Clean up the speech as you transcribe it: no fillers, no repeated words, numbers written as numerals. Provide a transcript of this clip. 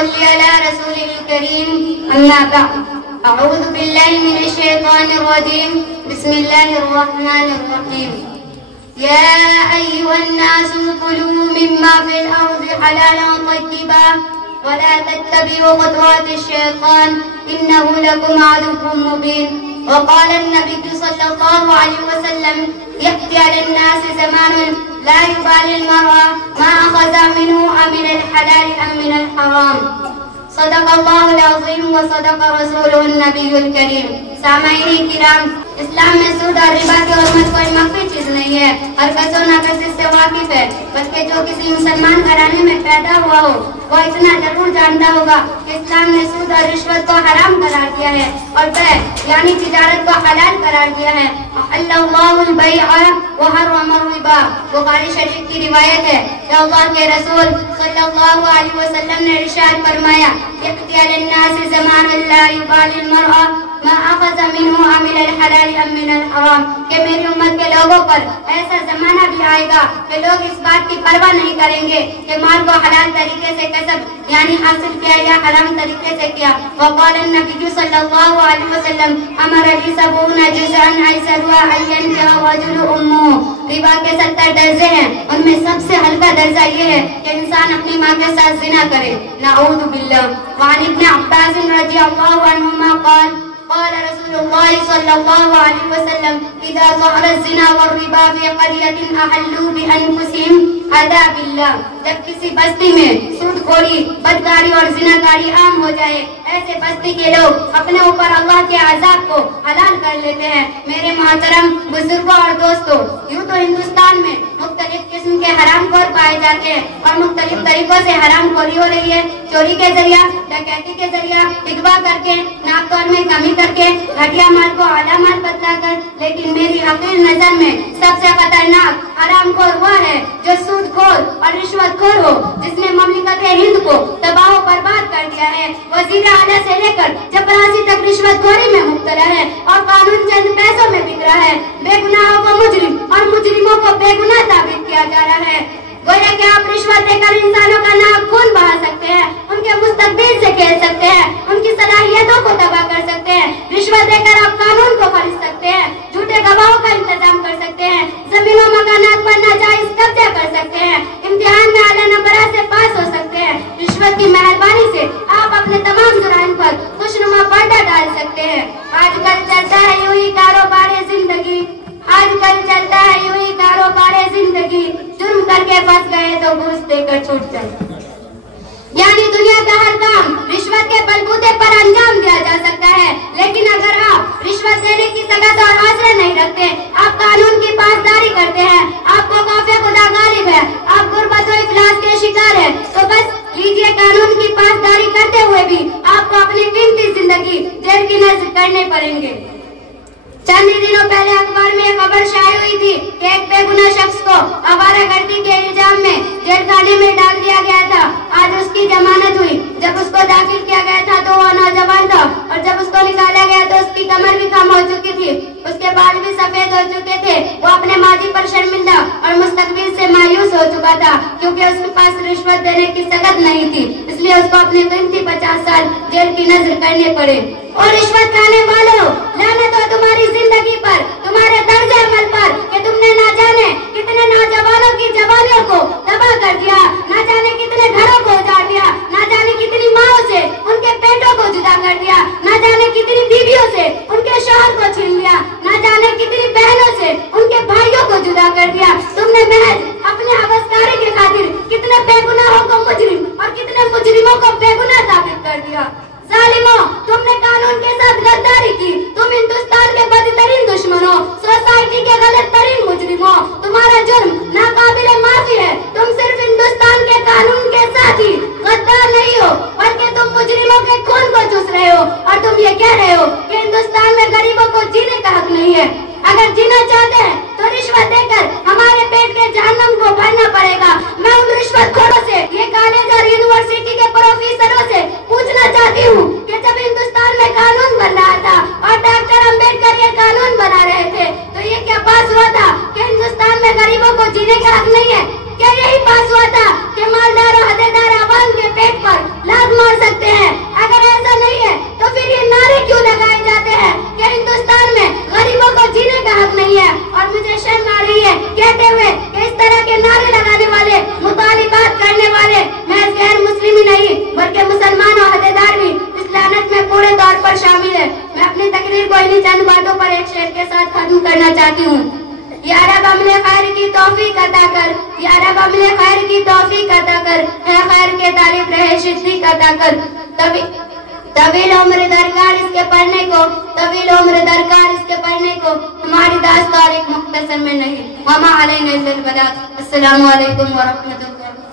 صل على رسوله الكريم. أما بعد، أعوذ بالله من الشيطان الرجيم. بسم الله الرحمن الرحيم. يا أيها الناس كلوا مما في الأرض حلالا طيبا ولا تتبعوا خطوات الشيطان إنه لكم عدو مبين. وقال النبي صلى الله عليه وسلم: يأتي على الناس زمان لا يبالي المرء ما أخذ منه أمن الحلال أم من الحرام. صدق الله العظيم وصدق رسوله النبي الكريم. سامعین کرام، اسلام میں سود اور ربا کی حرمت کوئی مخفی چیز نہیں ہے، ہر کس و ناقص اس سے واقف ہے، بلکہ جو کسی مسلمان گھرانے میں پیدا ہوا ہو وہ اتنا ضرور جانتا ہوگا کہ اسلام نے سود اور رشوت کو حرام قرار دیا ہے اور بیع یعنی تجارت کو حلال قرار دیا ہے. اللہ البیع وحرم الربا. بخاری شریف کی روایت ہے کہ اللہ کے رسول صلی اللہ علیہ وسلم نے ارشاد فرمایا: یأتی علی الناس زمان لا یبالی المرء ما اخذ منه عمل الحلال ام من الحرام. کہ میری امت کے لوگوں پر ایسا زمانہ بھی آئے گا کہ لوگ اس بات کی پرواہ نہیں کریں گے کہ مال کو حلال طریقے سے کسب یعنی حاصل کیا یا حرام طریقے سے کیا. وقال النبی صلی اللہ علیہ وسلم: امر لی 70 جزءا ایسرها ان ينكح الرجل امه. ربا کے 70 درجے ہیں، ان میں سب سے ہلکا درجہ یہ ہے کہ انسان اپنی ماں کے ساتھ زنا کرے. نعوذ باللہ. وعن ابن عباس رضی اللہ عنہما قال: قال رسول الله صلى الله عليه وسلم: إذا ظهر الزنا والربا في قرية أحلوا بأنفسهم عذاب الله. جب کسی بستی میں سود خوری، بدکاری اور زناکاری عام ہو جائے، ایسے بستی کے لوگ اپنے اوپر اللہ کے عذاب کو حلال کر لیتے ہیں. میرے محترم بزرگوں اور دوستوں، یوں تو ہندوستان میں مختلف قسم کے حرام خور پائے جاتے ہیں اور مختلف طریقوں سے حرام خوری ہو رہی ہے. چوری کے ذریعہ، ڈکیتی کے ذریعہ، اغوا کر کے، ناپ تول میں کمی کر کے، گھٹیا مال کو اعلیٰ مال بتلا کر. لیکن میری حقیر نظر میں سب سے خطرناک حرام خور وہ ہے جو سود خور اور رشوت خور ہو، جس نے مملکت ہند کو تباہ و برباد کر دیا ہے. وزیر اعلیٰ سے لے کر چپراسی تک رشوت خوری میں مبتلا ہے اور قانون چند پیسوں میں بک رہا ہے. بے گناہوں کو مجرم اور مجرموں کو بے گناہ ثابت کیا جا رہا ہے. گویا کہ آپ رشوت دے کر انسانوں کا ناک خون بہا سکتے ہیں، ان کے مستقبل سے کھیل سکتے ہیں، ان کی صلاحیتوں کو تباہ کر سکتے ہیں. رشوت دے کر آپ قانون کو خرید سکتے ہیں، جھوٹے گواہوں کا انتظام کر سکتے ہیں، زمینوں مکانات پر ناجائز قبضہ کر سکتے ہیں، امتحان میں اعلیٰ نمبرات سے پاس ہو سکتے ہیں. رشوت کی مہربانی سے آپ اپنے تمام جرائم پر خوشنما پردہ ڈال سکتے ہیں. آج کل چلتا ہے یوں ہی کاروبار زندگی، آج کل چلتا ہے یوں ہی کاروبار زندگی. جرم کر کے پھنس گئے تو گھوس دے کر چھوٹ جائے. یعنی دنیا کا ہر کام رشوت کے بلبوتے پر انجام دیا جا سکتا ہے، لیکن اگر آپ رشوت دینے کی سگت اور حوصلہ نہیں رکھتے، آپ قانون کی پاسداری کرتے ہیں، آپ کو خوف خدا غالب ہے، آپ غربت و افلاس کے شکار ہیں، تو بس لیجیے قانون کی پاسداری کرتے ہوئے بھی آپ کو اپنی قیمتی زندگی جیل کی نذر کرنے پڑیں گے. چند دنوں پہلے اخبار میں خبر شائع ہوئی تھی کہ ایک بے گناہ شخص کو آوارہ گردی کے الزام میں جیل خانے میں ڈال دیا گیا تھا. آج اس کی ضمانت ہوئی. جب اس کو داخل کیا گیا تھا تو وہ نوجوان تھا اور جب اس کو نکالا گیا تو اس کی کمر بھی کم ہو چکی تھی، اس کے بال بھی سفید ہو چکے تھے. وہ اپنے ماضی پر شرمندہ اور مستقبل سے مایوس ہو چکا تھا کیونکہ اس کے پاس رشوت دینے کی سگت نہیں تھی، اس لیے اس کو اپنے قیمتی 50 سال جیل کی نذر کرنے پڑے. اور رشوت کھانے والوں، لعنت ہو تمہاری زندگی پر، تمہارے طرز عمل پر کہ تم نے نہ جانے کتنے نوجوانوں کی جوانیوں کو تباہ کر دیا، نہ جانے کتنے گھروں کو اجاڑ دیا، نہ جانے کتنی ماؤں سے ان کے پیٹوں کو جدا کر دیا، نہ جانے کتنی بیویوں سے ان کے شوہر کو چھین لیا، نہ جانے کتنی بہنوں سے ان کے بھائیوں کو جدا کر دیا. تم نے محض اپنے حوثکاری کی خاطر کتنے بے گناہوں کو مجرم اور کتنے مجرموں کو بے گناہ ثابت کر دیا. ظالموں، تم نے قانون کے ساتھ غداری کی. تم ہندوستان کے بدترین دشمنوں، سوسائٹی کے غلط ترین مجرموں. تمہارا جرم ناقابل معافی ہے. تم صرف ہندوستان کے قانون کے ساتھ ہی غدار نہیں ہو بلکہ تم مجرموں کے خون کو چوس رہے ہو اور تم یہ کہہ رہے ہو کہ ہندوستان میں غریبوں کو جینے کا حق نہیں ہے. اگر جینا چاہتے ہیں تو رشوت دے کر ہمارے پیٹ کے جہنم کو بھرنا پڑے گا. میں ان رشوت خوروں سے، یہ کالج اور یونیورسٹی کے پروفیسروں سے پوچھنا چاہتی ہوں کہ جب ہندوستان میں قانون بن رہا تھا اور ڈاکٹر امبیڈکر یہ قانون بنا رہے تھے تو یہ کیا پاس ہوا تھا کہ ہندوستان میں غریبوں کو جینے کا حق نہیں ہے؟ کیا یہی پاس ہوا تھا نہیں بلکہ مسلمان اور عہدیدار بھی اس لعنت میں پورے طور پر شامل ہے۔ میں اپنی تقریر کو انہی چند باتوں پر ایک شعر کے ساتھ ختم کرنا چاہتی ہوں۔ یا رب عمل خیر کی توفیق عطا کر، یا رب عمل خیر کی توفیق عطا کر، اے خیر کے طالب رہے صدیق عطا کر۔ طویل عمر درکار اس کے پڑھنے کو، طویل عمر درکار اس کے پڑھنے کو، ہماری داستان ایک مختصر میں نہیں۔ وما علینا الا البلاغ۔ السلام علیکم ورحمۃ اللہ۔